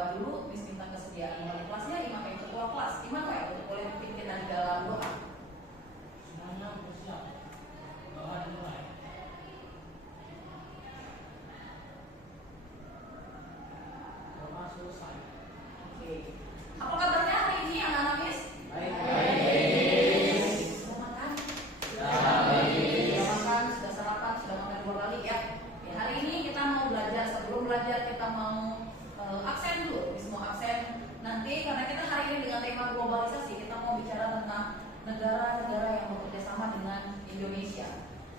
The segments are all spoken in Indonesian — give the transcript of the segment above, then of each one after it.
berdoa dulu. Miss minta kesediaan wali kelasnya, Imam yang ketua kelas, Immanuel, untuk boleh memimpin kita di dalam doa. Semuanya bersiap. Doa dimulai. Doa selesai. Oke. Apa kabarnya hari ini anak-anak Miss? Baik. Sudah makan? Sudah makan, sudah sarapan, sudah makan 2 kali ya. Ya, hari ini kita mau belajar. Sebelum belajar kita mau absen dulu. Miss mau absen nanti karena kita hari ini dengan tema globalisasi, kita mau bicara tentang negara-negara yang bekerja sama dengan Indonesia.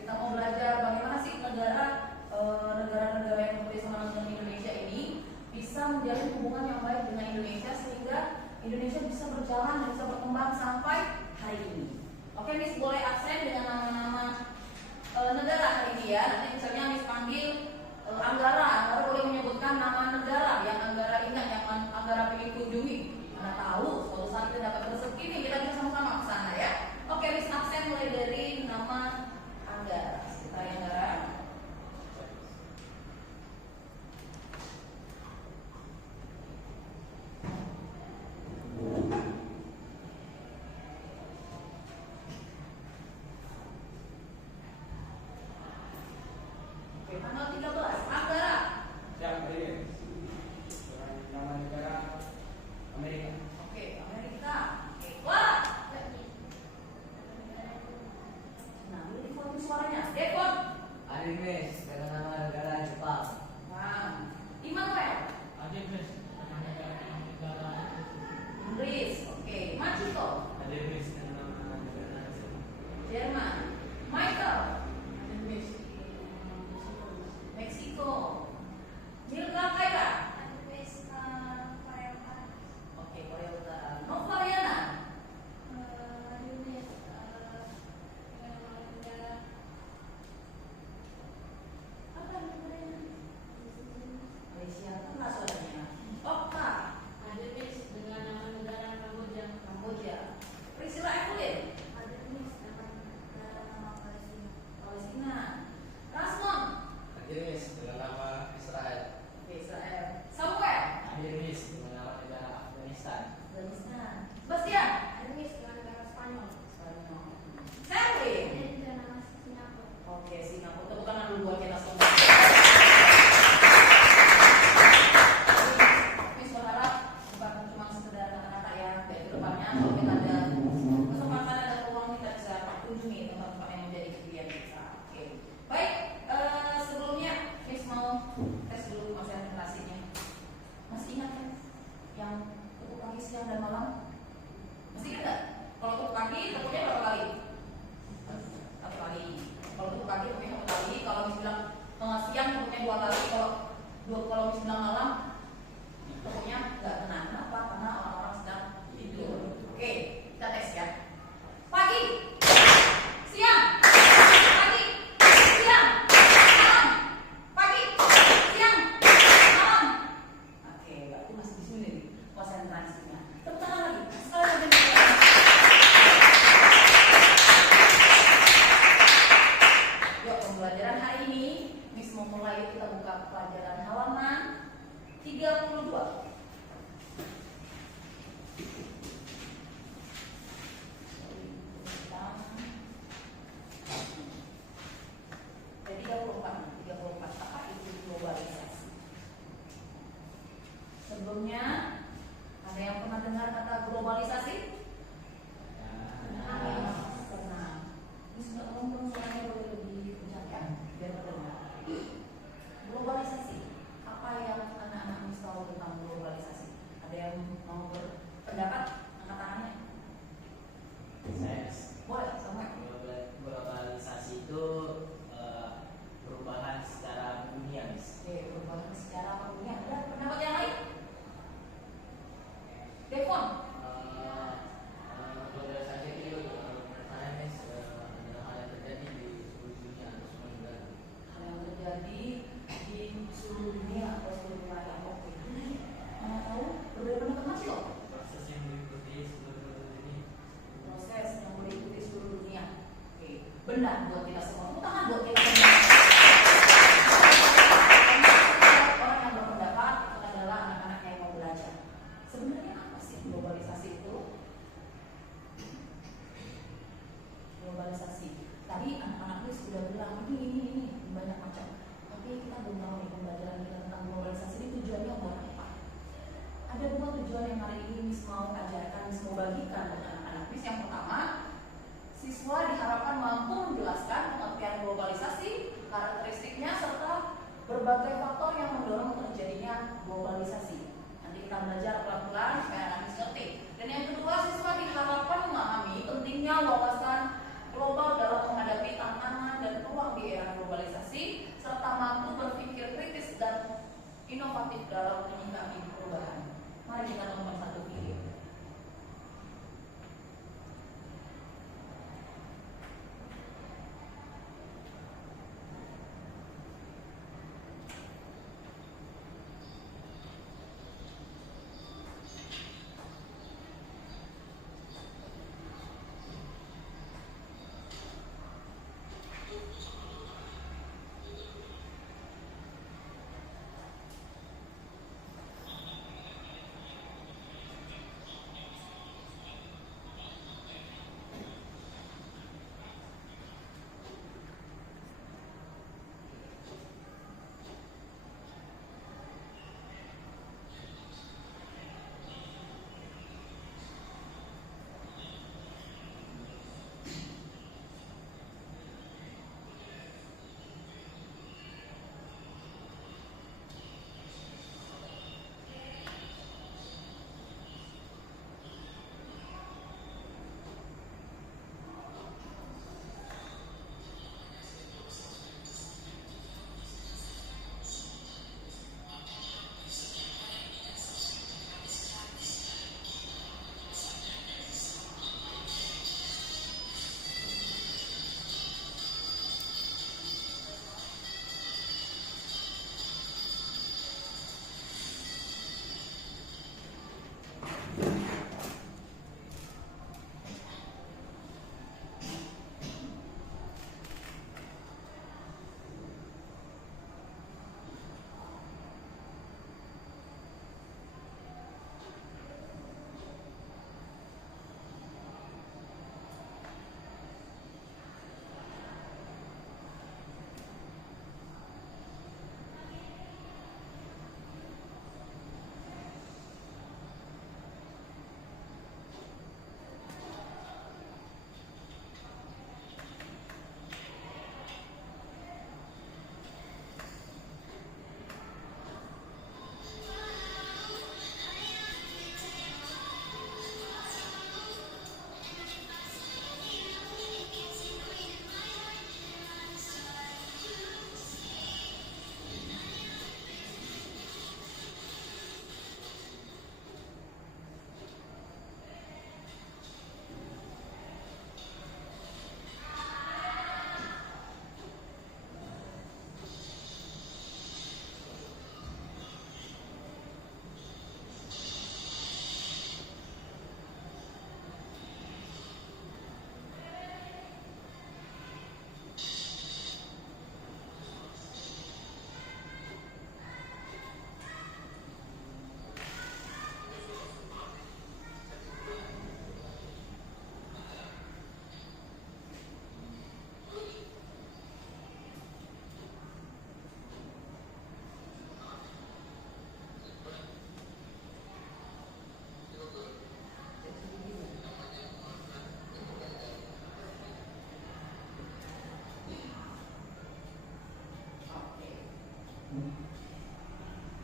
Kita mau belajar bagaimana sih negara-negara yang bekerja sama dengan Indonesia ini bisa menjalin hubungan yang baik dengan Indonesia sehingga Indonesia bisa berjalan dan bisa berkembang sampai hari ini. Oke, Miss boleh absen dengan nama-nama negara hari ini ya. Nanti misalnya Miss panggil Anggara boleh menyebutkan nama negara yang Anggara ingat, yang Anggara ingin kunjungi. Mana tahu suatu saat kita dapat rezeki nih, kita bisa sama-sama ke sana ya. Oke, Miss absen mulai dari nama Anggara. Sebentar ya Anggara. Oke, tanggal 13 Anggara. Siap, berdiri. Nama negara Amerika. Oke, Amerika. Oke, Clara. Nah, boleh difoto suaranya. Devon. Hadir Miss dengan nama negara Jepang. Nah, Immanuel. Hadir Miss dengan negara Inggris. Oke, Machiko. Hadir Miss dengan nama negara Jepang. Jerman. Michael. Hadir Miss Meksiko. Milka Kaira. Oke, Korea Utara. Novaliana. Apa namanya? Malaysia. Apa suaranya? Okta. Kamboja. Priscilla Evelyn. Palestina. Rasmon. Hadir Miss dengan nama Israel. Oke, Israel. Samuel. Hadir Miss dengan nama negara Afghanistan. Afghanistan. Sebastian. Spanyol. Sherwin. Oke, Singapura. Tepuk tangan dulu buat kita semua. Miss berharap bukan cuma sekedar kata-kata ya, kayak ke depannya kalau kita ada kesempatan, ada peluang, kita bisa kunjungi tempat-tempat yang menjadi impian kita. Oke, baik. Sebelumnya Miss mau tes dulu konsentrasinya. Masih ingat kan yang tepuk pagi, siang dan malam? Masih ingat nggak? Kalau tepuk pagi, tepuknya berapa kali? 1 kali. Kalau tepuk pagi, tepuknya 1 kali. Kalau Miss bilang siang, tepuknya 2 kali. Kalau Miss bilang malam, tepuknya nggak kena. Kenapa? Karena orang-orang sedang tidur. Oke, kita tes ya. Pagi, siang, pagi, siang, malam, pagi, siang, malam. Oke, berarti masih di sini nih konsentrasinya. Tepuk tangan lagi. Sekali lagi. Yuk, pembelajaran hari ini Miss mau mulai. Kita buka pelajaran halaman 32. Jadi 34. Apa itu globalisasi? Sebelumnya ada yang pernah dengar kata globalisasi? Pernah. Ini sudah ngomong suaranya boleh lebih kencang ya, biar terdengar. Globalisasi. Apa yang anak-anak Miss tahu tentang globalisasi? Ada yang mau berpendapat? Angkat tangannya. Saya Boleh, sama. globalisasi itu perubahan secara dunia, Miss. Oke, perubahan secara dunia. Ada pendapat yang lain? Devon. Globalisasi itu menurut saya, Miss, adalah hal yang terjadi di seluruh dunia atau semua negara. Hal yang terjadi di seluruh dunia atau seluruh wilayah. Oke. Mana tahu berbeda pendapat masih loh. Proses yang mengikuti seluruh dunia. Proses yang boleh ikuti seluruh dunia. Oke, benar buat kita semua. Tepuk tangan buat kita semua. Orang yang berpendapat itu adalah anak-anak yang mau belajar. inovatif dalam menyikapi perubahan. Mari kita nonton satu video.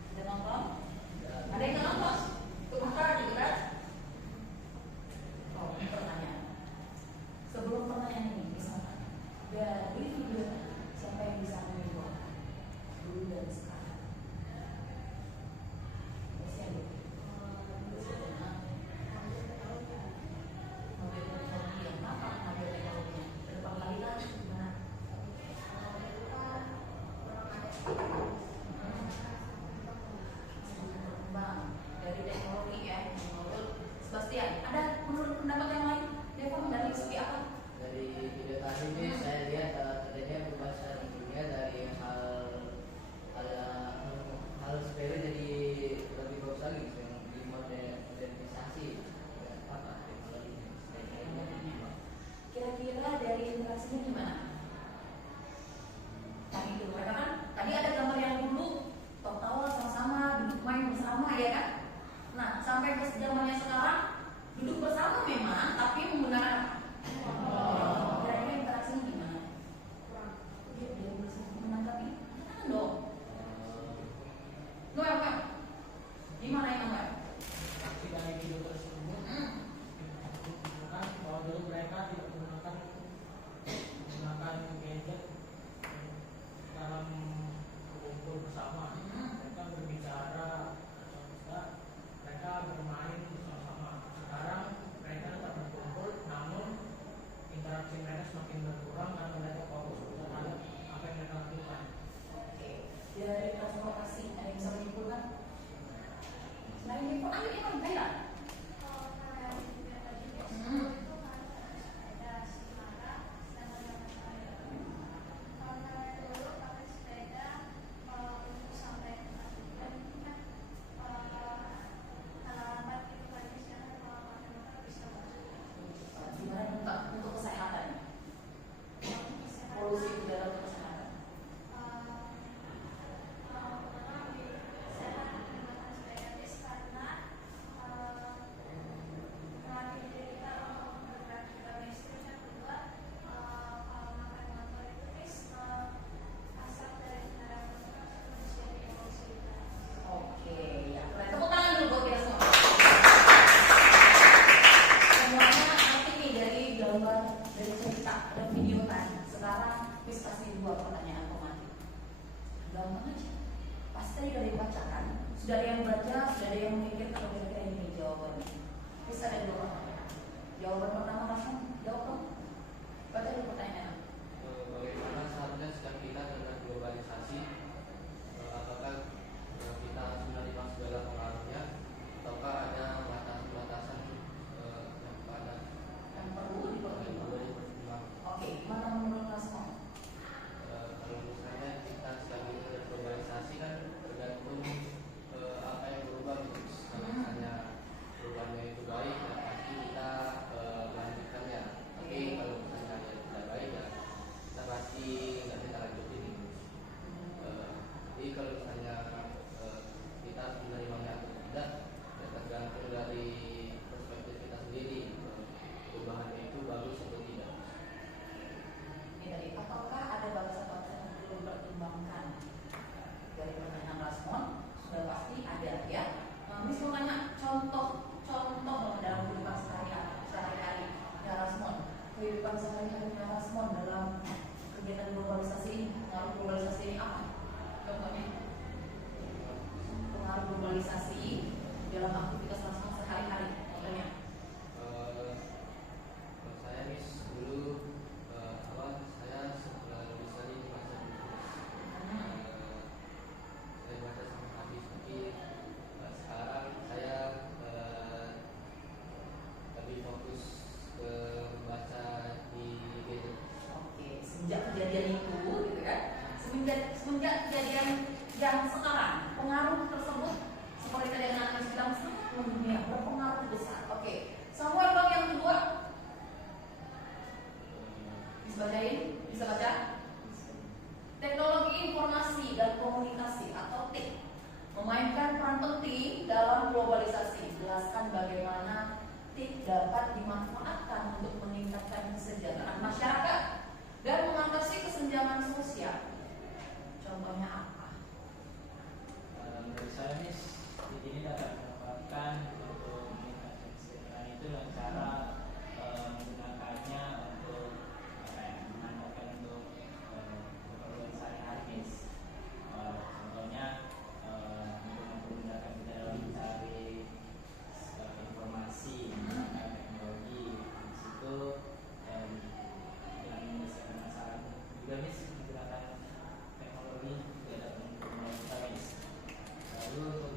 Sudah nonton? Ada yang nggak nonton? Kebuka gitu kan? Oh, ini pertanyaan. Sebelum pertanyaan ini, misalkan dari video siapa yang bisa menjawab dulu dan sekarang? Pasti ada. Mobil teknologi yang apa? Mobil teknologi berapa kali kan? Gimana? Bang, dari teknologi ya, menurut Sebastian, ada menurut pendapat yang lain? Depok dari segi apa? Dari video tadi nih saya lihat terjadinya perubahan secara dunia dari hal sepele jadi lebih bagus lagi yang modernisasi ya, apa teknologinya. Kira-kira dari interaksinya gimana? Tadi itu mereka kan, tadi ada gambar yang dulu tawa-tawa sama-sama, duduk main bersama ya kan? Nah, sampai ke zamannya sekarang duduk bersama memang, tapi menggunakan apa? Kira-kira interaksinya gimana? Dia bisa menanggapi? Katakan dong. Noel, gimana yang Noel? Saksi dari video tersebut menunjukkan bahwa dulu mereka tidak menggunakan gadget dalam berkumpul bersama. Mereka berbicara Hari ini ayo ini Thailand. Gimana untuk kesehatan? Polusi udara untuk kesehatan. Oke, ya keren. Tepuk tangan dulu buat kita semua. Semuanya nanti nih dari gambar, dari cerita, dan video tadi. Sekarang Miss kasih 2 pertanyaan otomatis. Gampang aja. Pasti tadi udah dibaca kan? Sudah ada yang baca, sudah ada yang memikir kalau kira-kira ini jawabannya. Miss ada 2 pertanyaan. Jawaban pertama langsung jawab dong. Baca dulu pertanyaan. Bagaimana seharusnya sikap kita dengan globalisasi? Apakah kita harus menerima segala pengaruhnya, ataukah ada batasan-batasan yang pada Yang perlu dipertimbangkan. dipertimbangkan? Oke, gimana menurut Mas Mo? Kalau misalnya kita sebagai globalisasi kan tergantung apa yang berubah gitu. Kalau misalnya perubahannya itu baik, ya pasti kita melanjutkannya. Tapi kalau misalnya yang tidak baik, ya kita pasti nggak kita lanjutin. Jadi kalau misalnya kita harus menerimanya atau tidak, ya tergantung dari perspektif kita sendiri. Perubahannya itu bagus atau tidak. Ini tadi, apakah ada batasan-batasan yang perlu dipertimbangkan? Dari pertanyaan Rasmon sudah pasti ada ya. Miss mau tanya contoh dalam kehidupan sehari-hari ya Rasmon. Kehidupan sehari-hari Rasmon dalam kegiatan globalisasi ini, pengaruh globalisasi ini apa? Contohnya pengaruh globalisasi dalam aktivitas Rasmon sehari-hari. Contohnya Kalau saya nih dulu saya lebih sering baca buku. Saya baca sampai habis, tapi sekarang saya lebih fokus ke membaca di gadget. oke, semenjak kejadian itu gitu kan. Semenjak kejadian yang sekarang, pengaruh tersebut seperti tadi yang Anda bilang sangat mendunia, berpengaruh besar. Oke, Samuel bang yang kedua bisa bacain, bisa baca. Teknologi informasi dan komunikasi atau TIK memainkan peran penting dalam globalisasi. Jelaskan bagaimana TIK dapat dimanfaatkan untuk meningkatkan kesejahteraan masyarakat dan mengatasi kesenjangan sosial. Contohnya apa? Menurut saya nih, ini dapat dimanfaatkan untuk meningkatkan kesejahteraan itu dengan cara menggunakannya untuk mengandalkan untuk keperluan sehari-hari nih. Contohnya untuk memudahkan kita dalam mencari informasi menggunakan teknologi. Di situ dengan menyelesaikan masalah juga nih menggunakan teknologi juga dapat membantu kita nih. Lalu untuk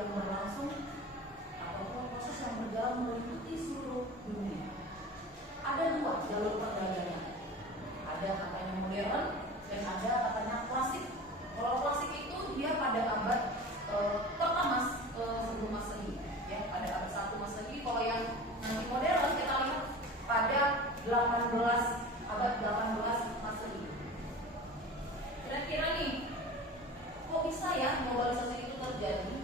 yang berlangsung atau proses yang berjalan meliputi seluruh dunia. Ada dua jalur perdagangan. Ada katanya modern dan ada katanya klasik. Kalau klasik itu dia pada abad pertama sebelum Masehi, ya, pada abad 1 Masehi. Kalau yang nanti modern kita lihat pada abad 18 Masehi. Kira-kira nih, kok bisa ya globalisasi itu terjadi?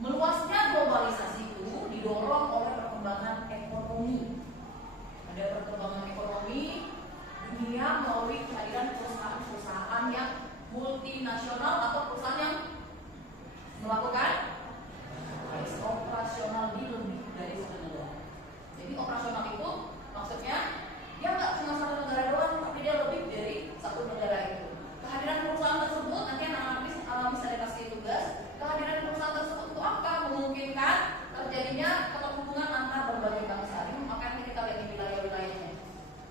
Meluasnya globalisasi itu didorong oleh perkembangan ekonomi. Ada perkembangan ekonomi dunia melalui kehadiran perusahaan-perusahaan yang multinasional atau perusahaan yang melakukan operasional di lebih dari satu negara. Jadi operasional itu maksudnya dia nggak cuma satu negara doang, tapi dia lebih dari satu negara itu. Kehadiran perusahaan tersebut nanti anak bisa dikasih tugas. Kehadiran perusahaan tersebut itu apa? Memungkinkan terjadinya keterhubungan antar berbagai bangsa. Ini makanya kita lihat di wilayah-wilayahnya.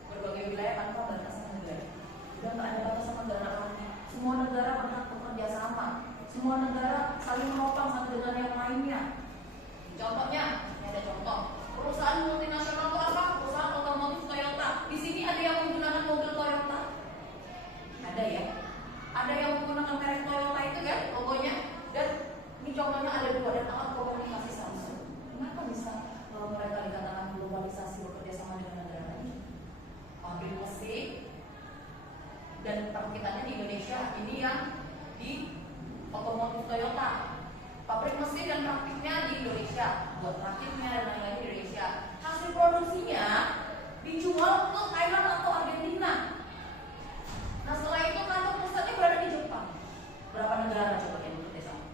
Berbagai wilayah tanpa batasan negara. Sudah nggak ada batasan negara lagi. Semua negara berhak bekerja sama. Semua negara saling menopang satu dengan yang lainnya. Contohnya, ini ada contoh. Perusahaan multinasional itu apa? Perusahaan otomotif Toyota. Di sini ada yang menggunakan mobil Toyota. Ada ya. Ada yang menggunakan merek Toyota itu kan logonya. Dan ini contohnya ada dua, dan alat komunikasi Samsung. Kenapa bisa mereka dikatakan globalisasi bekerja sama dengan negara lain? Pabrik mesin dan perkitannya di Indonesia ini yang di otomotif Toyota. Pabrik mesin dan praktiknya di Indonesia, buat rakitnya dan lain-lain di Indonesia. Hasil produksinya dijual ke Thailand atau Argentina. Nah setelah itu kantor pusatnya berada di Jepang. Berapa negara coba yang bekerja sama?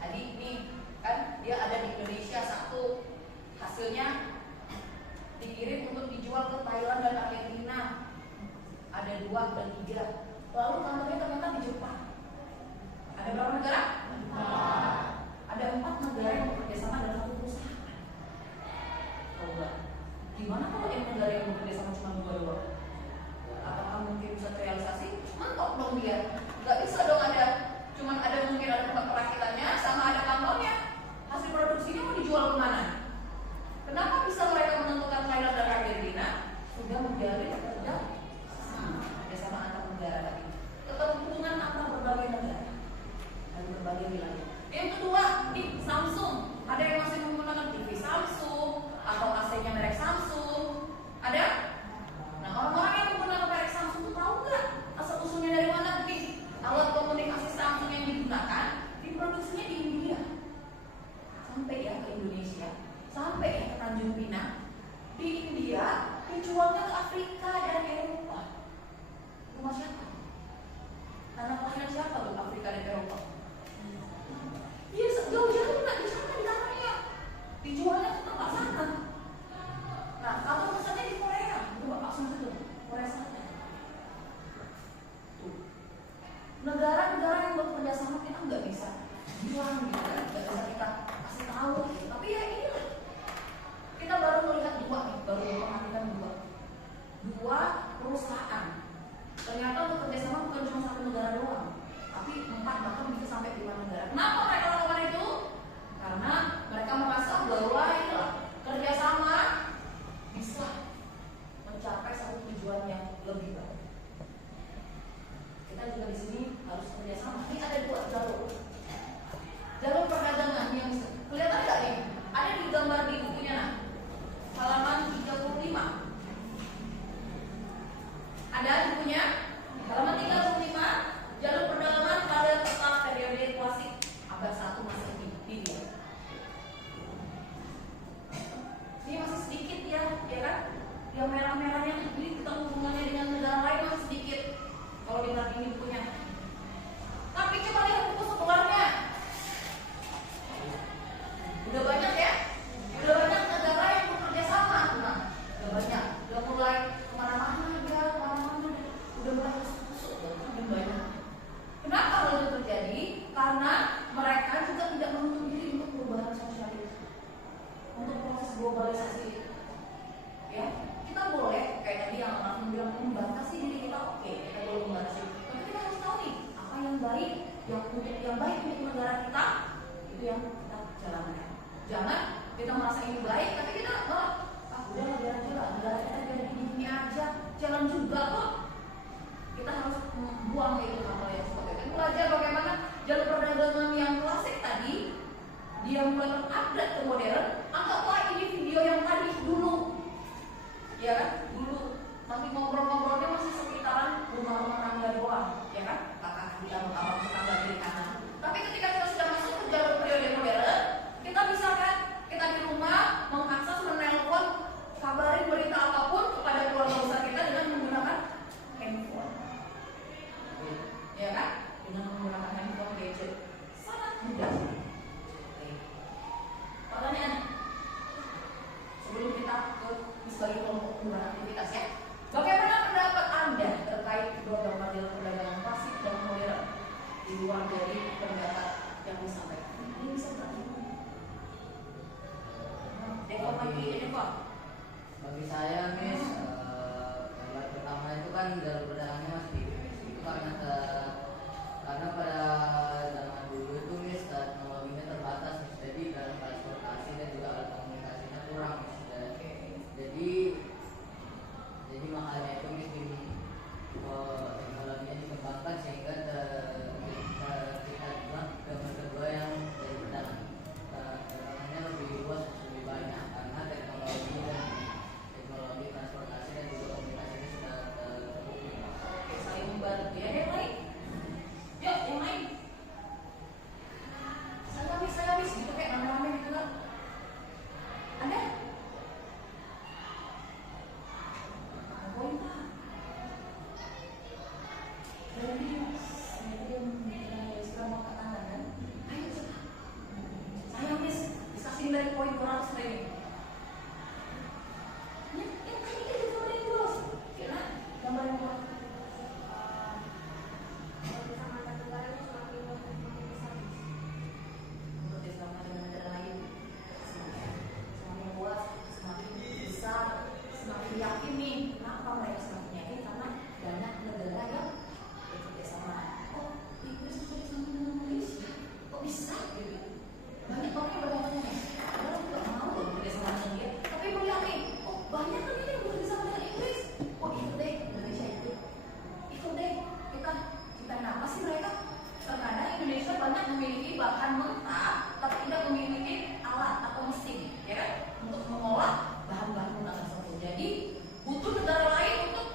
Tadi ini kan dia ada di Indonesia satu, hasilnya dikirim untuk dijual ke Thailand dan Argentina. Ada 2 dan 3. Lalu kantornya ternyata di Jepang. Ada berapa negara? 4. Ada 4 negara yang bekerja sama dalam satu perusahaan. Coba, gimana kalau yang negara yang bekerja sama cuma 2 doang? Apakah mungkin bisa terrealisasi? Mentok dong dia. Gak bisa dong cuman ada mungkin ada tempat perakitannya sama ada kantornya. Hasil produksinya mau dijual kemana? Kenapa bisa mereka menentukan Thailand dan Argentina? Sudah menjalin kerja sama antar negara tadi. Tetap hubungan antar berbagai negara dan berbagai wilayah. Yang kedua, nih Samsung. Ada yang masih menggunakan TV Samsung atau AC-nya merek Samsung. Ada? Nah, orang-orang yang menggunakan merek Samsung itu tahu nggak asal usulnya dari mana? Nih, alat komunikasi Samsung yang digunakan diproduksinya di India. Sampai ya ke Indonesia, sampai ya ke Tanjung Pinang. Di India dijualnya ke Afrika dan Eropa. Rumah siapa? Tanah kelahiran siapa tuh Afrika dan Eropa? Iya, jauh-jauh nggak di sana, di tanahnya. Dijualnya ke tempat sana. Nah, kantor pusatnya di Korea. Coba langsung itu, Korea Selatan. Tuh. Negara-negara yang bekerja sama kita nggak bisa bilang gitu kan, nggak bisa kita kasih tahu gitu. Tapi ya inilah. Kita baru melihat 2 nih, baru memperhatikan 2 perusahaan. Ternyata bekerja sama bukan cuma satu negara doang, tapi 4 bahkan bisa sampai 5 negara. Kenapa mereka lakukan itu? Karena mereka merasa bahwa inilah kerjasama bisa mencapai satu tujuan yang lebih baik. Kita juga di sini harus kerjasama. Ini ada 2 jalur perdagangan yang kelihatan nggak nih? Ada di gambar di bukunya, nah, halaman 35. Ada bukunya halaman 35, jalur perdagangan pada peta periode klasik abad 1 Masehi. Ini dia. Ini masih sedikit ya kan? Yang merah-merahnya ini kita hubungannya dengan negara lain masih sedikit. Kalau kita ini bukunya. Tapi coba lihat buku sebelumnya. Udah banyak ya? Udah banyak negara yang bekerja sama. Nah, udah banyak. Udah mulai kemana-mana dia, udah mulai masuk, udah banyak. Kenapa hal itu terjadi? Karena mereka juga tidak menutup diri untuk perubahan sosial itu, untuk proses globalisasi. Ya, kita boleh kayak tadi yang akan bilang membatasi diri kita, oke, kita boleh membatasi. Tapi kita harus tahu nih apa yang baik, yang untuk yang baik untuk negara kita, itu yang kita jalankan. Jangan kita merasa ini baik, tapi kita udah biar aja lah, negara kita jadi gini aja, jalan juga kok. Kita harus buang itu hal yang seperti itu. Belajar bagaimana jalur perdagangan yang klasik tadi, dia mulai upgrade ke modern. Anggaplah ini video yang tadi dulu, ya kan? Dulu masih ngobrol-ngobrolnya masih sekitaran rumah-rumah tangga doang, ya kan? Kakak kita abang tetangga kiri kanan. Tapi ketika kita sudah masuk ke jalur periode modern, kita bisa kan? Kita di rumah mengakses, menelpon, kabarin berita apapun kepada keluarga besar kita dengan menggunakan handphone, ya kan? Dengan menggunakan handphone gadget sangat mudah. Pertanyaan sebelum kita ke sebagai kelompok penggunaan aktivitas ya, bagaimana pendapat Anda terkait program model perdagangan klasik dan modern di luar dari pendapat yang disampaikan? Ini bisa berarti Deko lagi ini kok. Bagi saya, Miss, gambar pertama itu kan dalam perdagangannya masih Miss. Itu karena pada zaman dulu itu Miss, teknologinya terbatas Miss. Jadi dalam transportasi dan juga alat komunikasinya kurang Miss. Jadi makanya itu Miss, teknologinya dikembangkan sehingga kita bilang gambar kedua yang dari perdagangannya lebih luas, lebih banyak karena teknologi transportasi dan juga komunikasinya sudah tercukupi. Oke, saya membantu ya. Yang lain? Yuk, yang lain. Saya habis gitu kayak rame-rame gitu kan. Ada? Poin Pak. Jadi istilah mau kata kan? Ayo cepat. Saya habis disasihin dari poin 200 training. Yang tadi kita gambarin terus. Kira gambar yang buat bekerjasama dengan negara lain semakin luas, semakin besar, semakin yakin nih. Kenapa mereka semakin yakin? Karena banyak negara yang bekerjasama. Oh, Inggris bekerjasama dengan Malaysia. Kok bisa? Gitu. Banyak orang yang bertanya, orang nggak mau loh bekerjasama dengan dia. Tapi melihat nih, oh banyak kan ini yang bekerjasama dengan Inggris. Oh ikut deh, Indonesia ikut deh. Kita apa sih mereka? Terkadang Indonesia banyak memiliki bahan mentah, tapi tidak memiliki alat atau mesin, ya kan, untuk mengolah bahan-bahan mentah tersebut. Jadi butuh negara lain untuk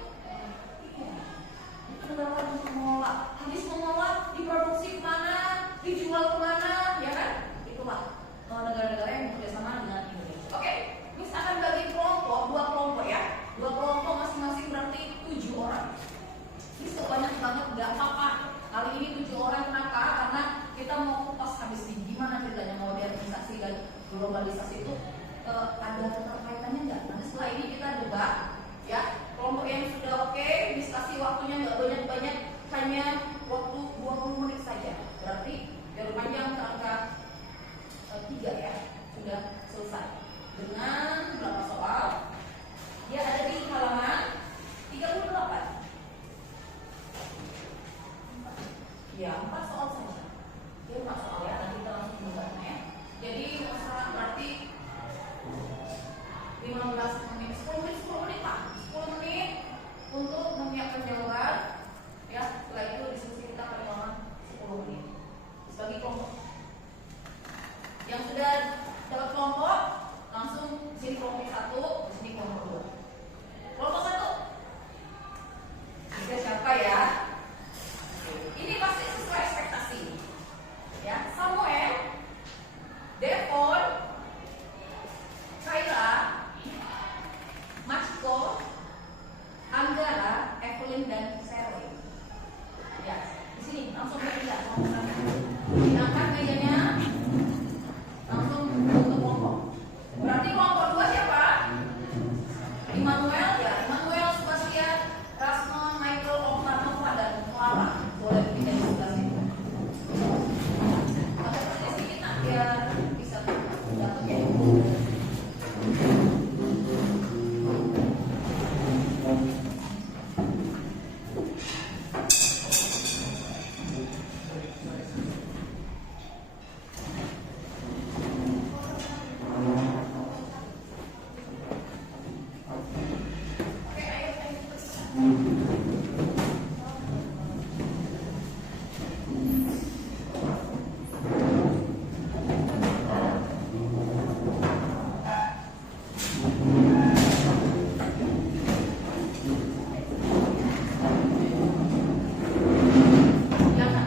mengolah. Habis mengolah, diproduksi kemana, dijual kemana, ya kan? Itulah negara-negara yang bekerjasama dengan Indonesia. Oke, ini akan bagi kelompok, dua kelompok ya, dua kelompok masing-masing berarti 7 orang. Ini banyak banget, nggak apa-apa. Kali ini 7 orang, kenapa? Karena kita mau kupas habis ini gimana ceritanya modernisasi dan globalisasi itu ada keterkaitannya nggak? Nanti setelah ini kita debat ya. Kelompok yang sudah oke, diskusi waktunya nggak banyak-banyak, hanya waktu 20 menit saja. Berarti dari panjang ke angka 3 ya, sudah selesai. Dengan berapa soal? Dia ada di halaman 38. Ya, 4 soal saja. Oke, 4 soal ya, nanti kita langsung mendebatnya ya. Jadi berarti 15 menit, 10 menit Pak. 10 menit untuk menyiapkan jawaban. Ya, setelah itu diskusi kita paling 10 menit. Bagi kelompok. Yang sudah dapat kelompok, langsung sini kelompok 1, di sini kelompok 2. Kelompok 1. Bisa siapa ya? Ini pasti sesuai ekspektasi Jangan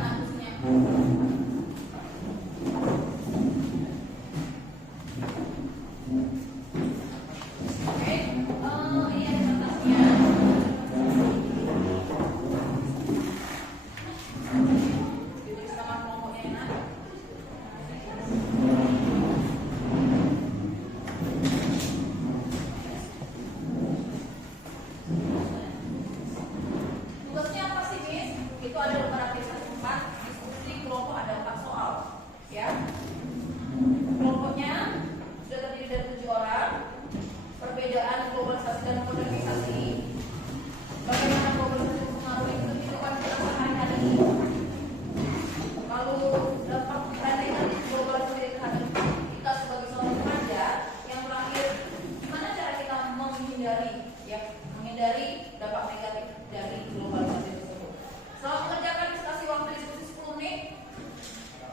harusnya. Oke, ini ada kertasnya. Ditulis nama kelompoknya enak. Tugasnya apa sih, Miss? Itu ada lembar aktivitas 4, diskusi kelompok ada 4 soal, ya. Kelompoknya sudah terdiri dari 7 orang. Perbedaan globalisasi dan modernisasi. Bagaimana globalisasi mempengaruhi kehidupan kita sehari-hari? Lalu dampak negatif globalisasi terhadap kita sebagai seorang remaja. Yang terakhir, gimana cara kita menghindari dampak negatif dari globalisasi tersebut? Setelah mengerjakan diskusi waktu diskusi 10 menit,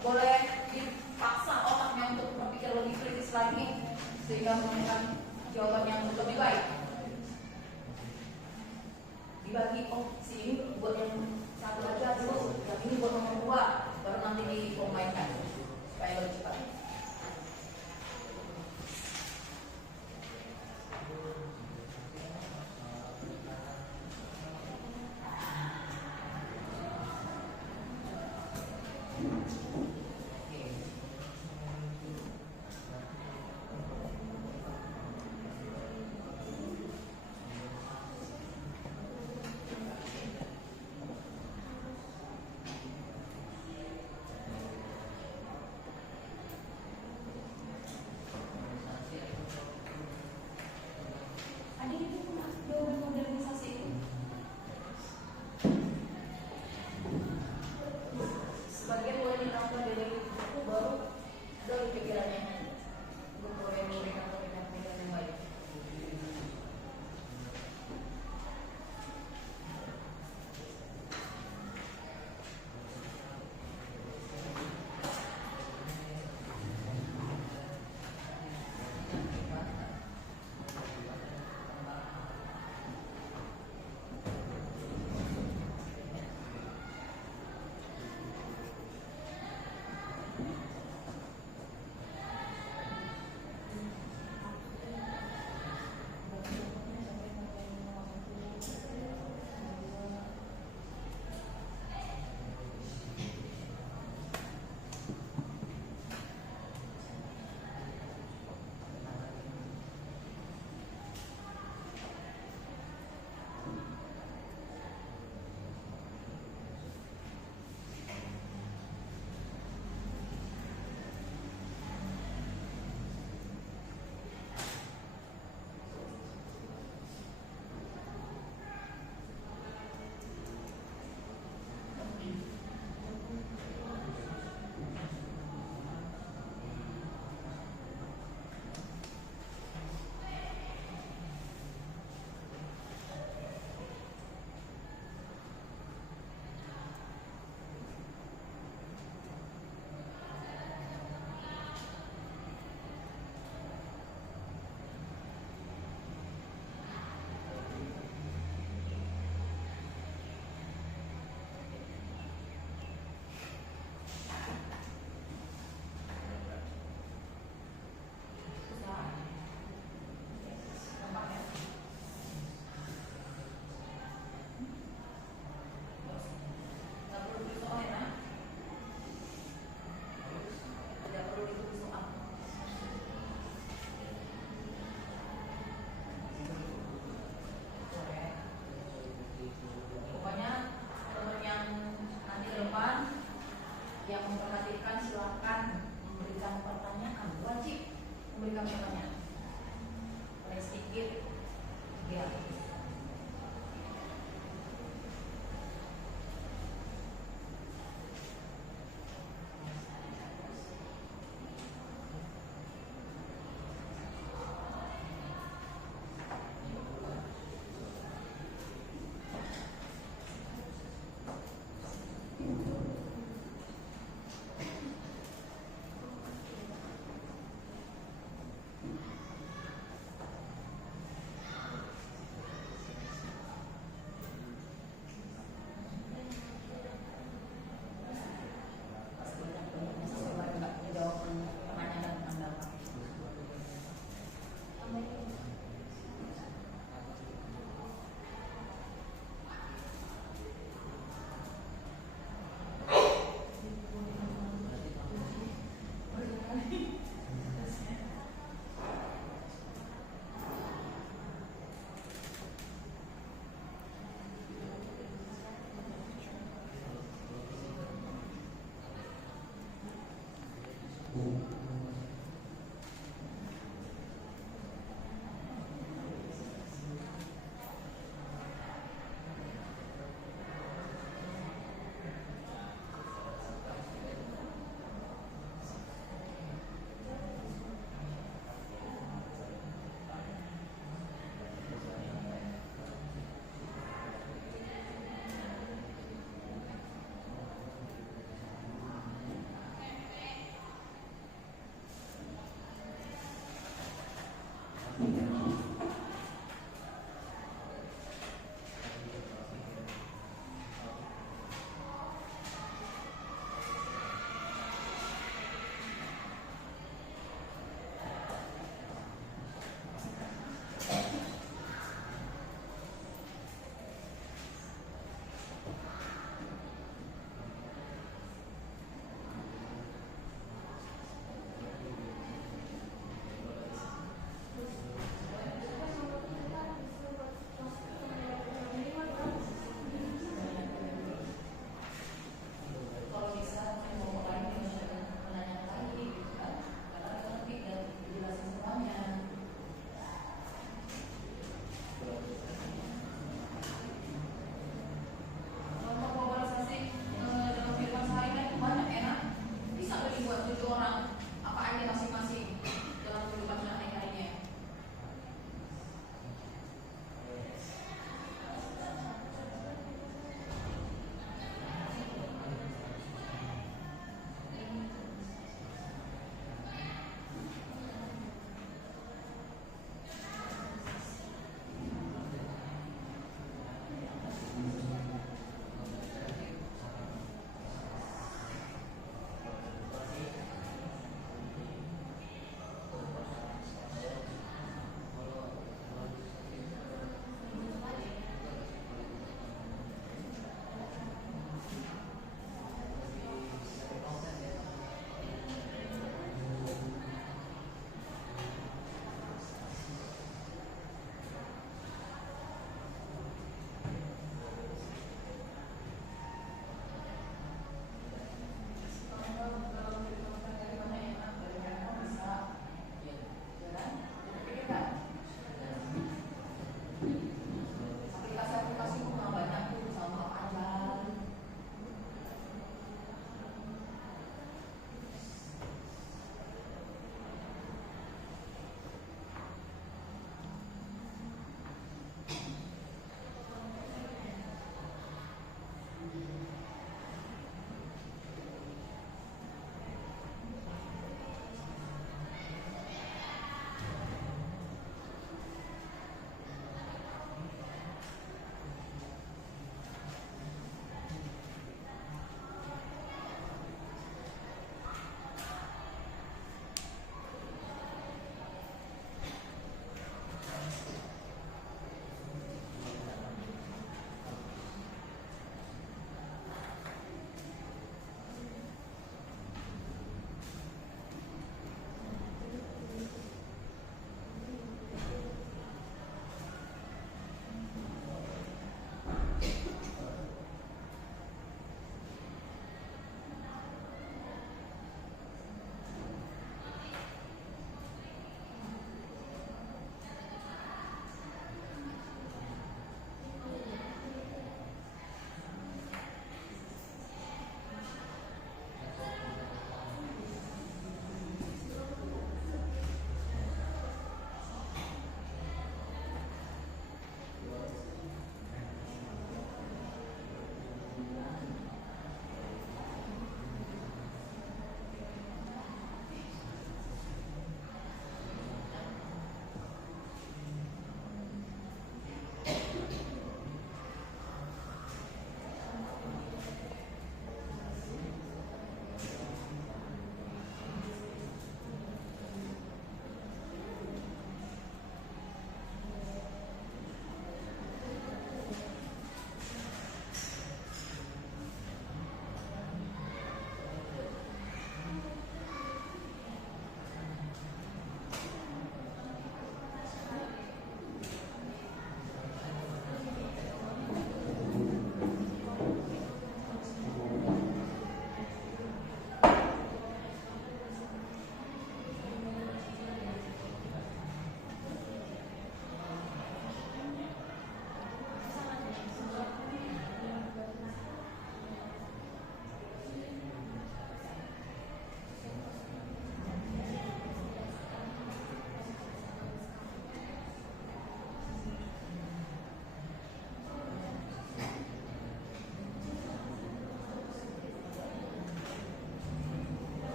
boleh dipaksa otaknya untuk berpikir lebih kritis lagi sehingga menemukan jawaban yang lebih baik. Dibagi, oh si ini buat yang satu aja dulu, yang ini buat nomor 2, baru nanti dikombainkan supaya lebih cepat.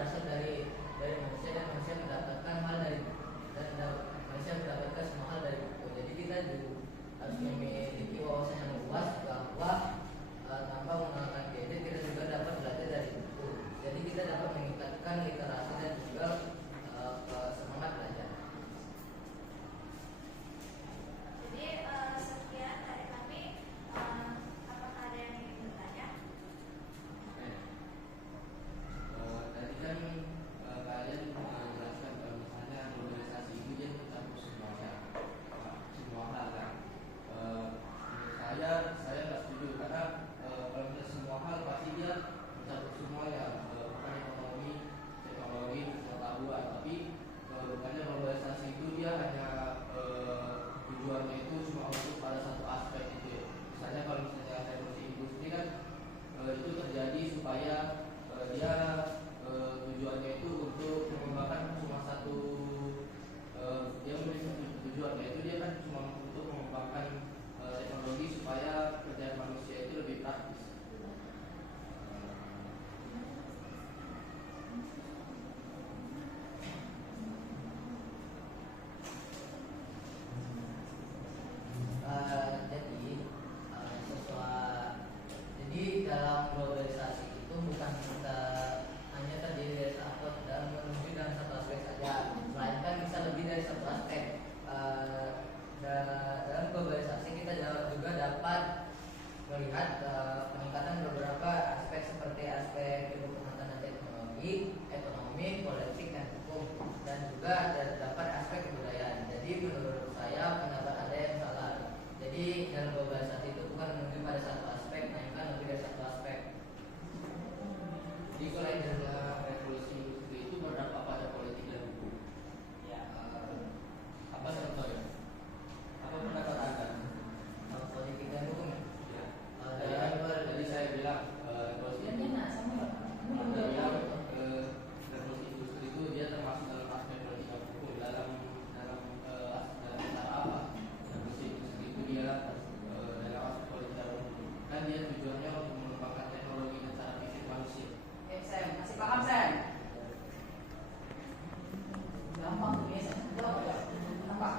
berasal dari manusia dan manusia mendapatkan hal dari manusia mendapatkan semua hal dari buku. Jadi kita juga harus memiliki wawasan yang luas bahwa tanpa menggunakan gadget kita juga dapat belajar dari buku. Jadi kita dapat meningkatkan literasi dan juga semangat belajar. Jadi sekian dari kami. Apakah ada yang ingin bertanya? Tadi kan kalian menjelaskan kalau misalnya globalisasi itu dia mencakup semuanya, semua hal kan. Menurut saya nggak setuju karena kalau misalnya semua hal pasti dia mencakup semuanya, bukan ekonomi, teknologi, pengetahuan. Tapi bukannya globalisasi itu dia hanya tujuannya itu cuma untuk pada satu aspek itu ya. Misalnya kalau misalnya revolusi industri kan itu terjadi supaya dia tujuannya itu untuk mengembangkan cuma satu dia memiliki tujuannya itu dia kan cuma untuk mengembangkan teknologi supaya kerjaan manusia itu lebih praktis. Jadi dalam globalisasi itu bukan kita hanya terdiri dari satu dan menuju dalam satu aspek saja, melainkan bisa lebih dari satu aspek. Dalam globalisasi kita juga dapat melihat peningkatan beberapa aspek seperti aspek kepemimpinan teknologi, ekonomi, politik, dan hukum, dan juga terdapat aspek kebudayaan. Jadi menurut saya pendapat ada yang salah. Jadi dalam globalisasi itu bukan menuju pada satu aspek, melainkan lebih dari satu aspek. Jadi kalau misalnya revolusi industri itu berdampak pada politik dan hukum. Ya. Apa contohnya? Apa pendapat Anda? Politik dan hukum. Ya. Dalam Tadi saya bilang revolusi Dan dia nak sama Anda bilang revolusi industri itu dia termasuk dalam aspek politik dan hukum. Dalam cara apa? Revolusi industri itu dia dalam aspek politik dan hukum. Kan dia tujuannya untuk mengembangkan teknologi dan cara pikir manusia. Sam, masih paham Sam? Gampang tuh biasa. Gampang.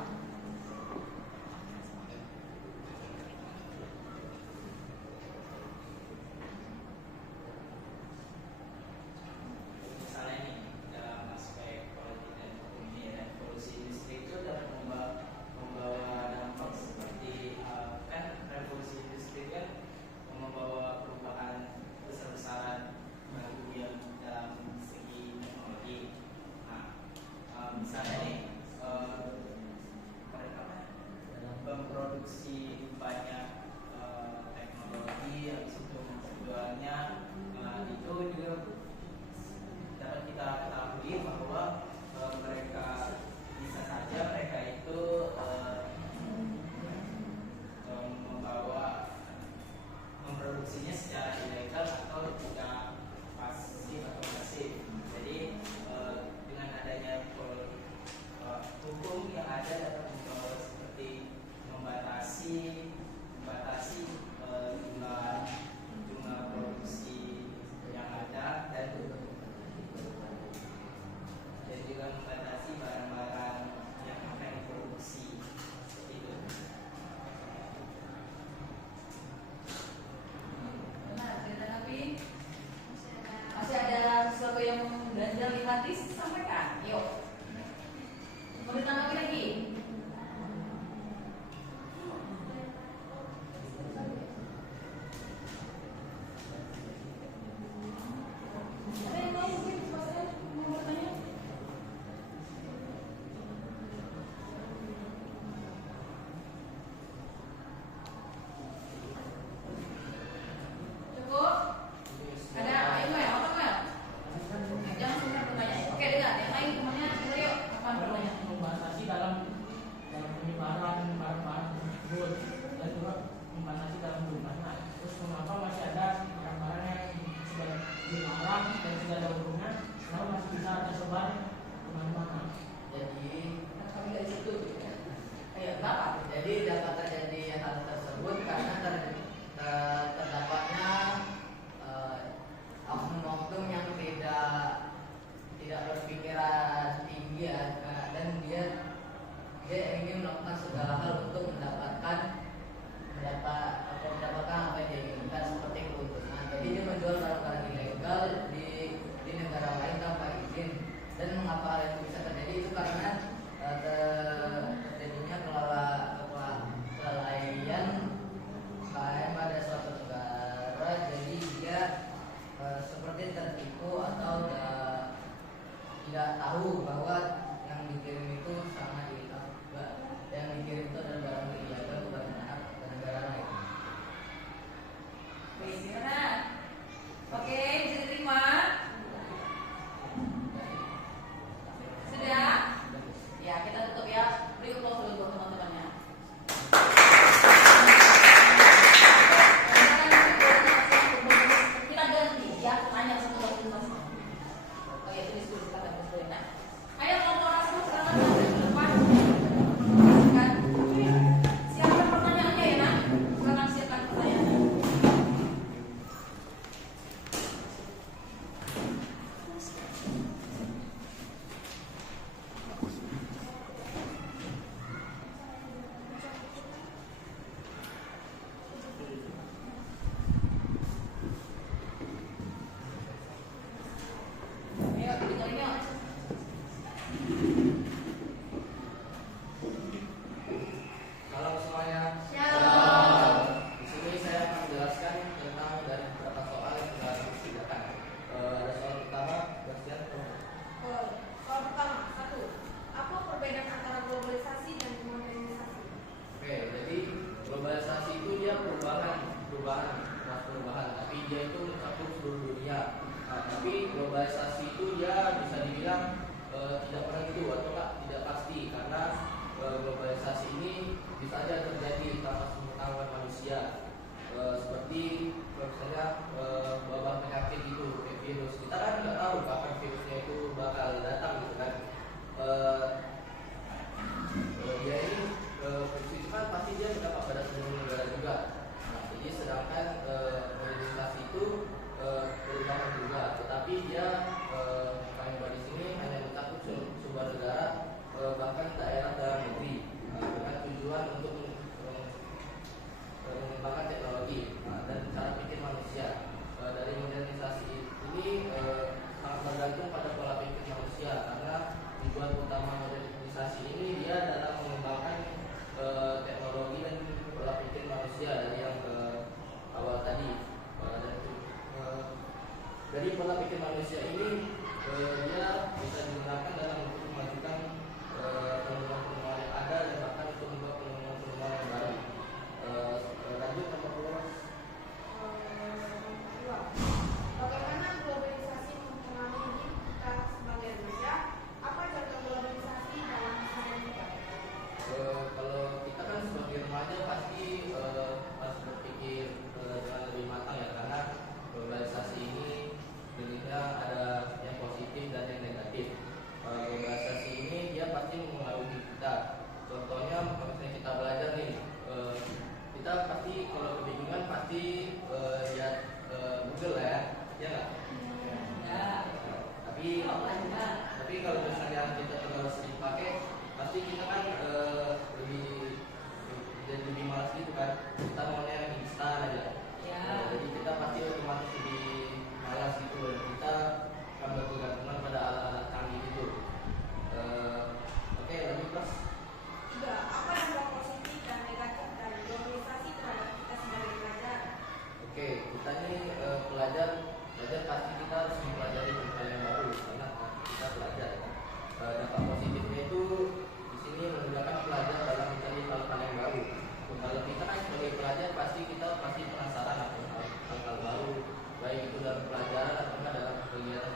Misalnya nih dalam aspek politik dan hukum ini ya, revolusi industri itu dapat membawa dampak seperti kan revolusi industri kan membawa perubahan besar-besaran bagi dunia dalam segi teknologi. Nah, misalnya nih mereka memproduksi banyak teknologi, habis itu menjualnya, itu juga dapat kita ketahui bahwa mereka bisa saja mereka itu memproduksinya secara ilegal atau tidak pasif atau pasif. Jadi dengan adanya hukum yang ada dapat membawa seperti membatasi jumlah produksi yang ada dan juga membatasi barang-barang yang akan diproduksi seperti itu. Benar, cerita Nabi. Masih ada sesuatu yang mengganjal di hati, sampaikan. Yuk. Mau ditanggapi lagi? Ada yang lain mungkin masalah mau bertanya? Cukup? Ada? Ayo Mel, apa Mel? Jangan sungkan bertanya. Oke, dengar. Yang lain semuanya, coba yuk. Apa bertanya? Membatasi dalam penyebaran barang-barang tersebut dan juga membatasi dalam jumlahnya. Terus mengapa masih ada barang-barang yang sudah dilarang dan sudah ada hukumnya, kenapa masih bisa tersebar kemana-mana? Jadi Kami dari situ. Ayo, kenapa? Jadi dapat terjadi hal tersebut karena terdapatnya oknum-oknum yang tidak globalisasi itu dia bisa dibilang tidak pernah gitu atau tidak pasti, karena globalisasi ini bisa saja terjadi tanpa sepengetahuan manusia. Seperti misalnya wabah penyakit itu, kayak virus, kita kan nggak tahu kapan virusnya itu bakal datang gitu kan. Dia ini virus itu kan pasti dia mendapat pada seluruh negara juga. Nah, jadi sedangkan organisasi itu berubah juga, tetapi dia kami di sini hanya mencakup sebuah negara, bahkan daerah dalam negeri, dengan tujuan untuk mengembangkan teknologi dan cara pikir manusia. Dari modernisasi ini sangat bergantung pada pola pikir manusia, karena tujuan utama modernisasi ini dia dalam mengembangkan teknologi dan pola pikir manusia dari yang awal tadi. Dari pola pikir manusia ini dia bisa digunakan dalam untuk memajukan penemuan-penemuan yang ada dan bahkan untuk membuat penemuan-penemuan yang baru. Lanjut nomor 2. Bagaimana globalisasi mempengaruhi hidup kita sebagai manusia? Apa contoh globalisasi dalam keseharian kita? Kalau kita kan sebagai remaja pasti harus berpikir dengan lebih matang ya, karena globalisasi ini bentuknya ada yang positif dan yang negatif. Globalisasi ini dia pasti mempengaruhi kita. Contohnya kalau misalnya kita belajar nih, kita pasti kalau kebingungan pasti lihat Google lah ya nggak? Ya. Tapi kalau misalnya kita terlalu sering pakai, pasti kita kan lebih malas gitu kan. Kita maunya yang instan aja. Ya. Jadi kita pasti otomatis lebih malas gitu, dan kita akan bergantungan pada alat-alat canggih itu. Oke, lanjut Mas. 3. Apa dampak positif dan negatif dari globalisasi terhadap kita sebagai pelajar? Oke, kita nih pelajar pasti kita harus mempelajari hal yang baru, karena kita pelajar ya. Dampak positifnya itu di sini memudahkan pelajar dalam mencari hal-hal yang baru. Kalau kita kan sebagai pelajar pasti penasaran akan hal-hal baru, baik itu dalam pelajaran atau dalam kegiatan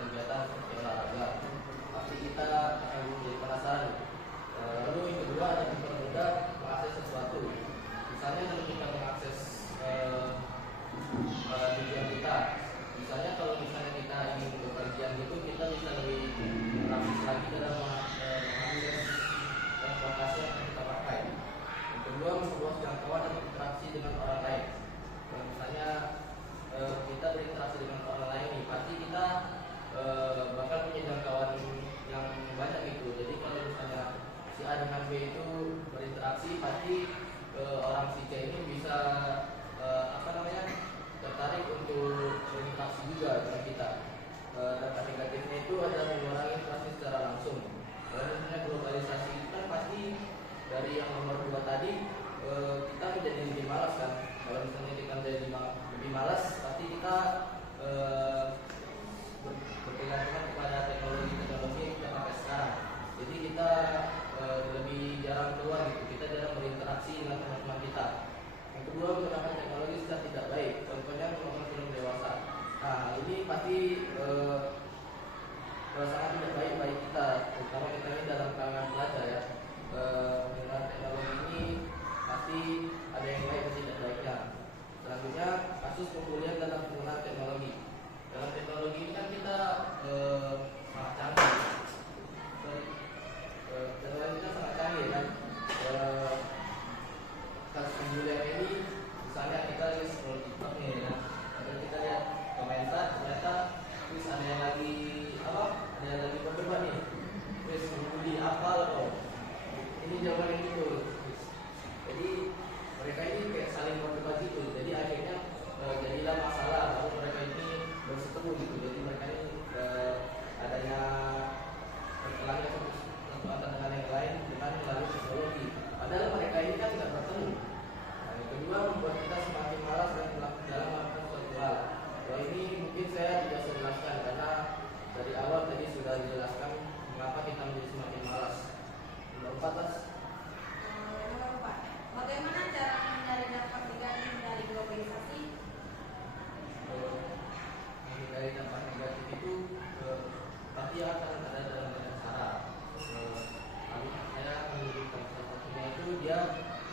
dia akan ada dalam banyak cara. Saya akan menunjukkan salah satunya itu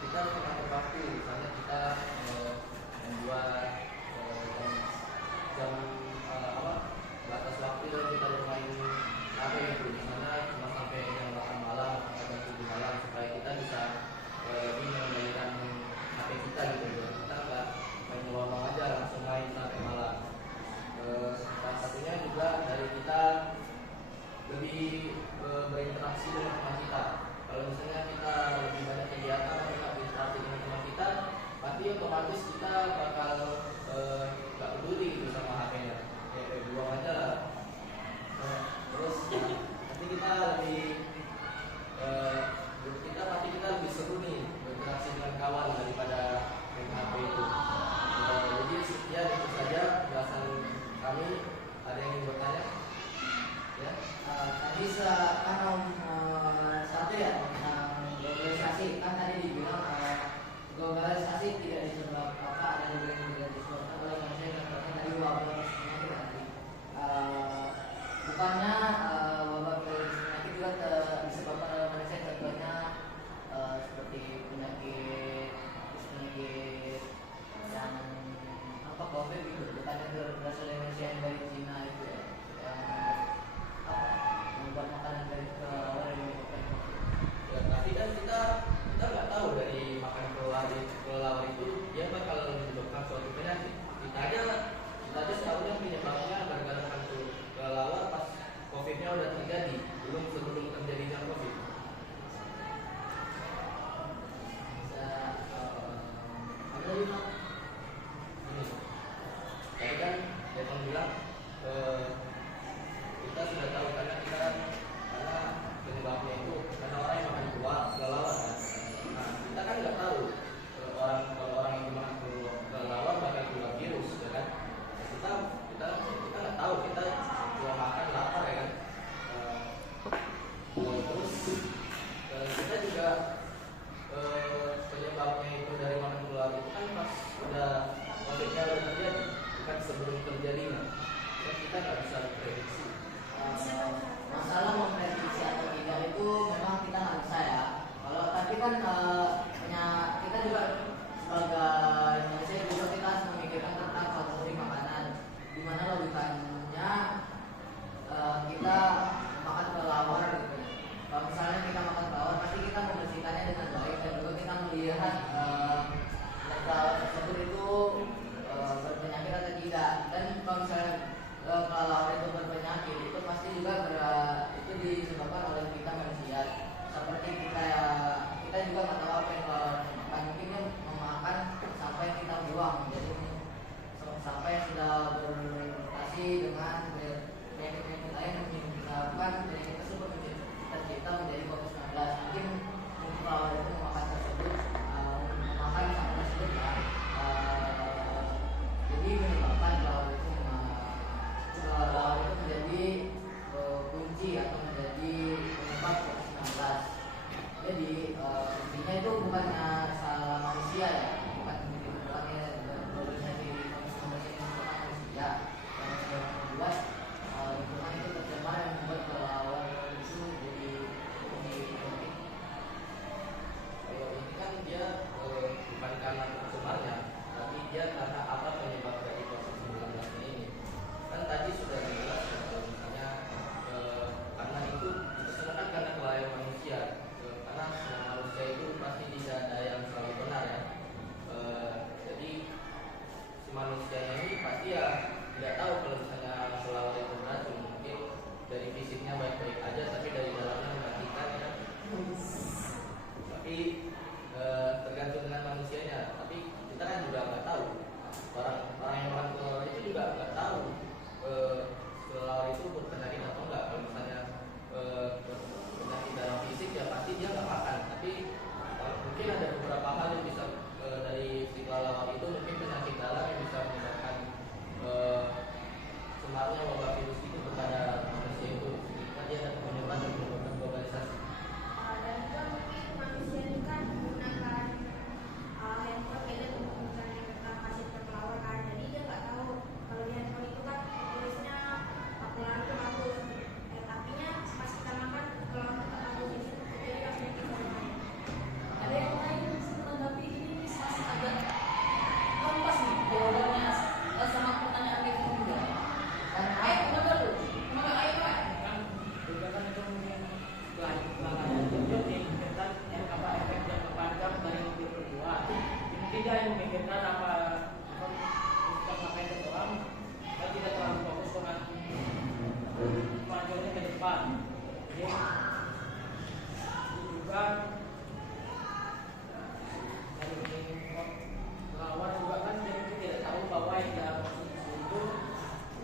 kita mengatur waktu, misalnya kita membuat jam batas waktu yang kita bermain HP itu, misalnya cuma sampai jam 8 malam atau jam 7 malam, supaya kita bisa lebih mengendalikan HP kita gitu, biar kita nggak main lama aja langsung main sampai malam. Salah satunya juga dari kita lebih berinteraksi dengan teman kita. Kalau misalnya kita lebih banyak kegiatan atau berinteraksi dengan teman kita, pasti otomatis kita bakal nggak peduli gitu sama HP-nya, buang aja lah. Terus nanti kita lebih seru nih berinteraksi dengan kawan daripada main HP itu. Jadi ya itu saja penjelasan kami. Ada yang ingin bertanya? Ya. Tadi kan satu ya tentang globalisasi, kan tadi dibilang globalisasi tidak disebabkan ada yang disebabkan oleh manusia yang terkait tadi wabah penyakit. Bukannya wabah penyakit juga disebabkan oleh manusia contohnya seperti penyakit yang apa COVID gitu, bukannya berasal dari manusia yang dari Cina itu ya, yang membuat makanan dari kelelawar yang menyebabkan COVID. Ya, tapi kan kita nggak tahu dari makan kelelawar itu dia bakal menyebabkan suatu penyakit. Kita aja tahunya penyebabnya gara-gara makan kelelawar pas COVID-nya udah terjadi, sebelum terjadinya COVID. Ada lima. Ini, tadi kan dia bilang kita sudah tahu karena penyebabnya itu karena orang yang makan kelelawar kan. Nah, kita kan nggak tahu kalau orang yang makan kelelawar bakal keluar virus, ya kan? Kita nggak tahu, kita cuma makan lapar ya kan. Terus kita juga penyebabnya itu dari makan kelelawar itu kan pas udah COVID-nya udah terjadi, bukan sebelum terjadinya. Ya, kita nggak bisa prediksi. Masalah memprediksi atau tidak itu memang kita nggak bisa ya. Kalau tapi kan kita juga sebagai manusia juga kita harus memikirkan tentang konsumsi makanan. Dimana logikanya kita makan kelelawar gitu. Kalau misalnya kita makan kelelawar pasti kita membersihkannya dengan baik dan juga kita melihat kelelawar tersebut itu berpenyakit atau tidak. Dan kalau misalnya kelelawar itu berpenyakit itu pasti juga itu disebabkan oleh kita manusia. Seperti kita juga nggak tahu apa yang makan, mungkin memakan sampai kita buang, jadi sampai sudah bermutasi dengan penyakit lain yang menyebabkan penyakit tersebut tercipta menjadi COVID-19. Mungkin kelelawar itu memakan tersebut memakan sampah tersebut kan, jadi menyebabkan kelelawar itu menjadi kunci atau menjadi penyebab COVID-19. Jadi intinya itu bukannya salah manusia ya, bukannya globalisasi manusia yang membuat lingkungan itu tercemar yang membuat kelelawar itu jadi kunci. Kalau ini kan dia bukan karena tercemarnya, tapi dia karena apa penyebab dari COVID-19 ini. Kan tadi sudah dijelaskan kalau misalnya karena itu disebabkan karena kelalaian manusia. Karena semua manusia itu pasti tidak ada yang selalu benar ya. Jadi si manusia ini pasti ya tidak tahu kalau misalnya kelelawar itu beracun. Mungkin dari fisiknya baik-baik aja, tapi dari dalamnya mematikan ya. Tapi tergantung dengan manusianya. Tapi kita kan juga nggak tahu. Orang yang makan kelelawar itu juga nggak tahu kelelawar itu berpenyakit atau enggak. Kalau misalnya penyakit dalam fisik ya pasti dia nggak makan. Tapi mungkin ada beberapa hal yang bisa dari si kelelawar itu, mungkin penyakit dalam yang bisa menyebabkan sebenarnya wabah virus itu kepada manusia itu. Jika dia ada penyebab kemajuannya ke depan. Jadi juga lawan juga kan dia tidak tahu bahwa yang dalam konstitusi itu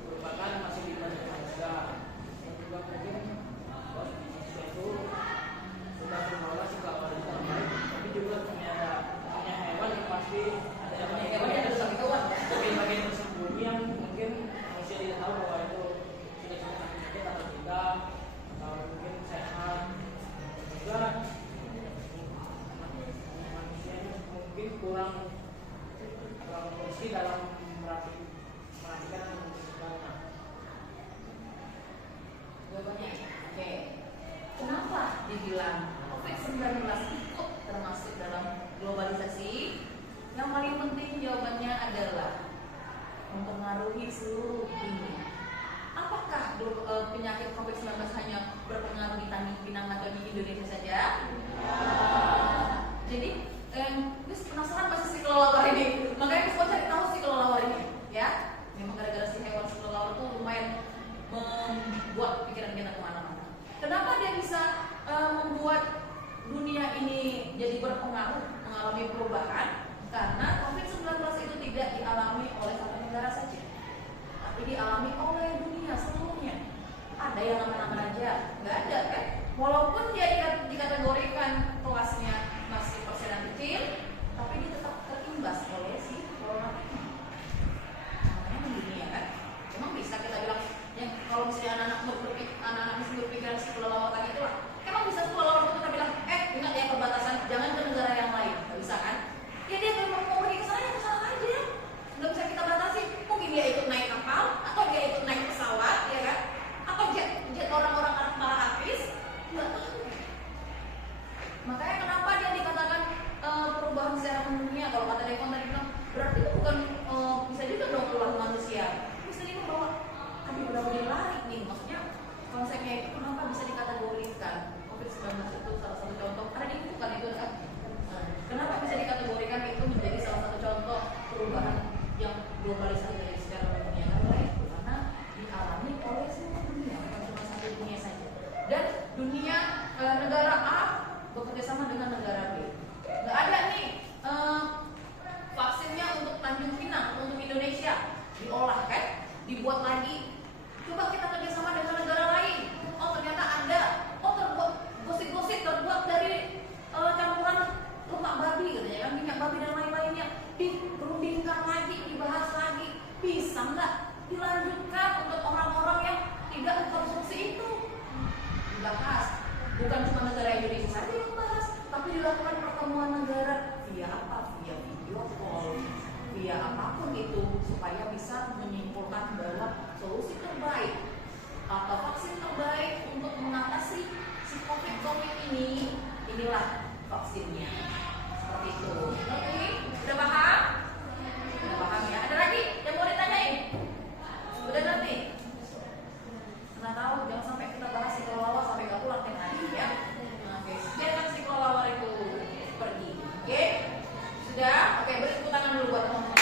merupakan masih di manusia, dan juga mungkin manusia itu sudah berbaulah si lawan itu baik, tapi juga punya hewan yang pasti ada Hewan yang harus kawan. bagian-bagian tersembunyi yang mungkin manusia tidak tahu bahwa itu sudah sakit atau tidak, atau mungkin sehat. Juga manusia ini mungkin kurang fungsi dalam merapikan segalanya. Jawabannya, oke. Kenapa dibilang COVID-19 ikut termasuk dalam globalisasi? Yang paling penting jawabannya adalah mempengaruhi seluruh dunia. Apakah penyakit COVID-19 hanya berpengaruh di Tanjung Pinang atau di Indonesia saja? Jadi, Miss penasaran pasti si kelelawar ini. Makanya Miss mau cari tahu si kelelawar ini, ya. Memang gara-gara si hewan si kelelawar itu lumayan membuat pikiran kita kemana-mana. Kenapa dia bisa membuat dunia ini jadi berpengaruh, mengalami perubahan? Karena COVID-19 itu tidak dialami oleh satu negara saja, tapi dialami oleh dunia seluruhnya. Ada yang aman-aman aja, nggak ada kan? Walaupun dia dikategorikan kelasnya masih persenan kecil, tapi dia tetap terimbas oleh si corona ini. Namanya mendunia kan? Emang bisa kita bilang, yang kalau misalnya anak-anak mesti berpikiran si kelelawar tadi itu lah, emang bisa si kelelawar itu kita bilang, ingat ya perbatasan, jangan ke negara yang lain, nggak bisa kan? Ya dia mau pergi ke sana aja, nggak bisa kita batasi. Mungkin dia ikut naik kapal, atau dia ikut naik pesawat, ya kan? Atau jet orang-orang para artis, nggak tahu. Makanya kenapa dia dikatakan perubahan secara mendunia? Kalau kata Devon tadi bilang, berarti itu bukan bisa juga dong ulah manusia. Bisa juga bahwa kami udah mulai lari nih, maksudnya konsepnya itu kenapa bisa dikategorikan COVID-19 itu salah satu contoh, karena di buku kan itu kan. Kenapa bisa dikategorikan itu menjadi salah satu contoh perubahan yang globalisasi dari secara dunia? Karena dialami oleh seluruh dunia, bukan cuma satu dunia saja. Dan dunia negara A bekerja sama dengan negara B. Nggak ada nih vaksinnya untuk Tanjung Pinang, untuk Indonesia diolah kan, dibuat lagi. Coba kita kerjasama dengan negara lain. Oh ternyata ada. Oh terbuat gosip-gosip terbuat dari campuran lemak babi, katanya kan, minyak babi dan lain-lainnya. Diperundingkan lagi, dibahas lagi. Bisa nggak dilanjutkan untuk orang-orang yang tidak mengkonsumsi itu? Dibahas. Bukan cuma negara Indonesia saja yang bahas, tapi dilakukan pertemuan negara via apa? Via video call, via apapun itu, supaya bisa menyimpulkan bahwa solusi terbaik atau vaksin terbaik untuk mengatasi si COVID ini, inilah vaksinnya. Seperti itu. Oke, udah paham? Udah paham ya? Ada lagi yang mau ditanyain? Udah ngerti? Nggak tahu, jangan sampai kita bahas si kelelawar sampai nggak pulang tiap hari ya. Oke, biarkan si kelelawar itu pergi. Oke, sudah? Oke, beri tepuk tangan dulu buat teman-teman.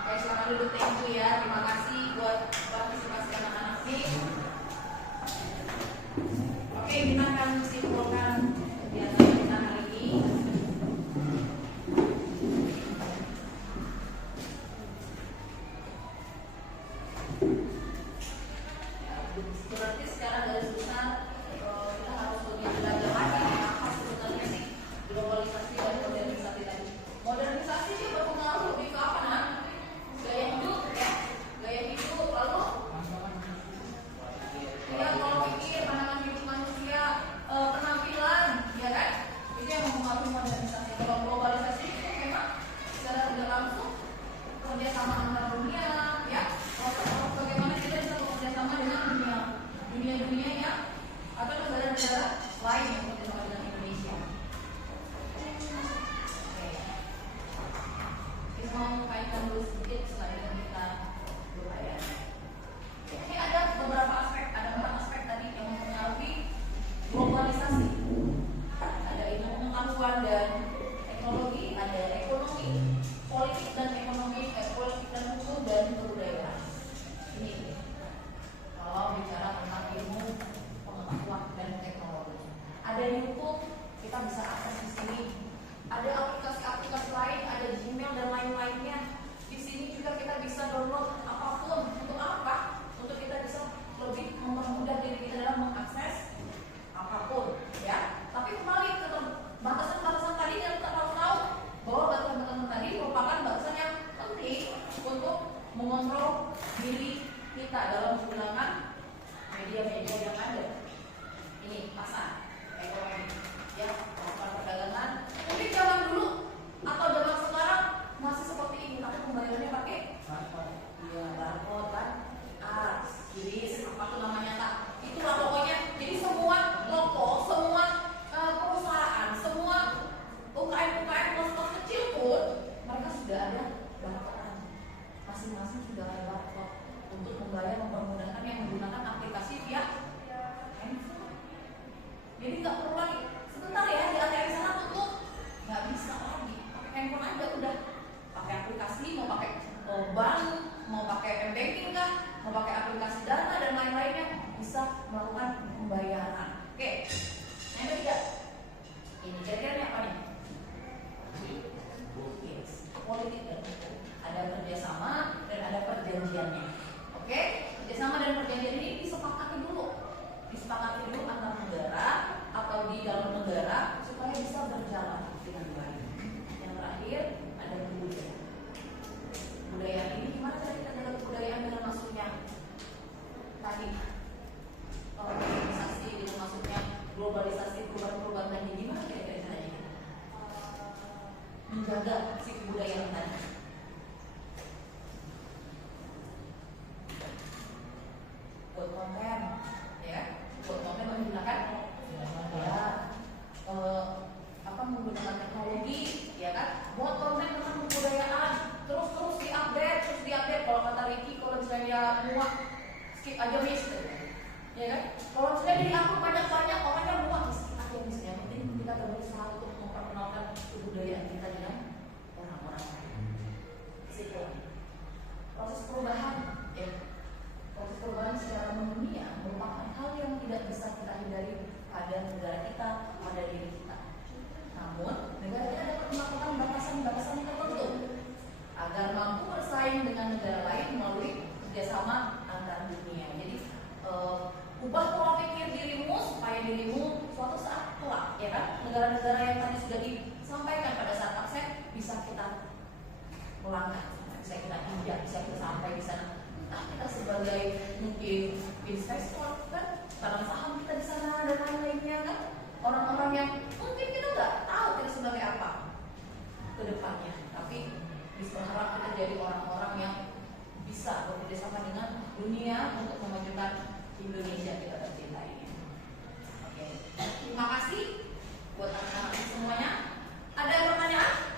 Oke, silakan duduk, thank you ya. Terima kasih buat partisipasi anak-anak ini. Oke, kita akan simpulkan kegiatan kita hari ini. Berarti secara garis besar kita harus lebih belajar lagi apa sebenarnya sih globalisasi dan modernisasi tadi. Modernisasi sih berpengaruh lebih ke apa, Nah? Gaya hidup ya, gaya hidup, lalu diri kita dalam menggunakan media-media yang ada. Ini pasar ekonomi, ya, pasar perdagangan. Mungkin zaman dulu atau zaman sekarang masih seperti ini, tapi pembayarannya pakai iya barcode kan, QRIS, apa tuh namanya tak? Itulah pokoknya. Jadi semua toko, semua perusahaan, semua UKM kos-kos kecil pun mereka sudah ada barcode. Masing-masing sudah ada barcode untuk membayar, mempermudahkan yang menggunakan aplikasi via handphone. Jadi nggak perlu lagi sebentar ya di ATM sana tutup, nggak bisa lagi pakai handphone aja udah. Pakai aplikasi, mau pakai bank, mau pakai m-banking kah, mau pakai aplikasi dana dan lain-lainnya, bisa melakukan pembayaran. Oke, yang ketiga, ini kira-kira apa nih? Yes, politik dan hukum. Ada kerjasama dan ada perjanjiannya. Oke, kerjasama dan perjanjian ini disepakati dulu antar negara atau di dalam negara supaya bisa berjalan dengan baik. Yang terakhir ada budaya. Budaya ini gimana cara kita jaga kebudayaan dengan masuknya tadi organisasi, dengan masuknya globalisasi, perubahan-perubahan tadi, gimana kira-kira caranya menjaga si kebudayaan tadi? Buat konten, ya, buat konten menggunakan menggunakan teknologi, ya kan? Buat konten tentang kebudayaan, terus diupdate. Kalau kata Ricky, kalau misalnya muak, skip aja miss, ya kan? Kalau misalnya di upload banyak orangnya muak, skip aja miss. Yang penting kita berusaha untuk memperkenalkan kebudayaan kita dengan orang-orang lain. Situ. Proses perubahan, ya. Proses perubahan secara mendunia merupakan hal yang tidak bisa kita hindari pada negara kita, pada diri kita. Namun, negara kita dapat melakukan batasan-batasan tertentu agar mampu bersaing dengan negara lain melalui kerjasama antar dunia. Jadi, ubah pola pikir dirimu supaya dirimu suatu saat kelak, ya kan? Negara-negara yang tadi sudah disampaikan pada saat absen bisa kita melangkah, bisa kita injak, bisa kita sampai di sana. Entah kita sebagai mungkin investor kan, tanam saham kita di sana dan lain-lainnya kan, orang-orang yang mungkin kita nggak tahu kita sebagai apa ke depannya, tapi berharap kita jadi orang-orang yang bisa bekerjasama dengan dunia untuk memajukan Indonesia kita tercinta ini. Oke, terima kasih buat anak-anak semuanya. Ada pertanyaan?